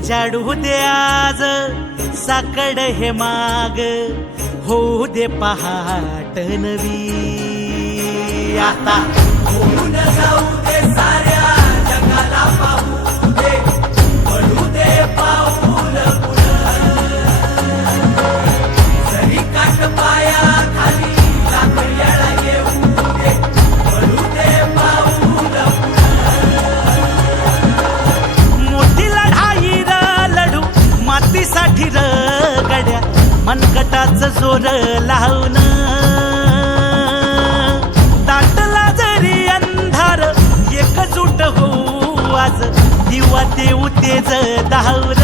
उजाडू दे आज साकड हे माग, होऊ दे पहाट नवी. आता होऊन जाऊ दे साऱ्या जगाला पाहू दे, पडू दे पाऊल पुढं. जरी काट पाया खाली लाकड्याला येऊ दे, पडू दे पाऊल पुढं. मोठी लढाई र लढू मातीसाठी र गड्या, मनगटाच जोर लावून. दाटला जरी अंधार एकजूट होऊ आज, दिवा देऊ तेज दाऊन.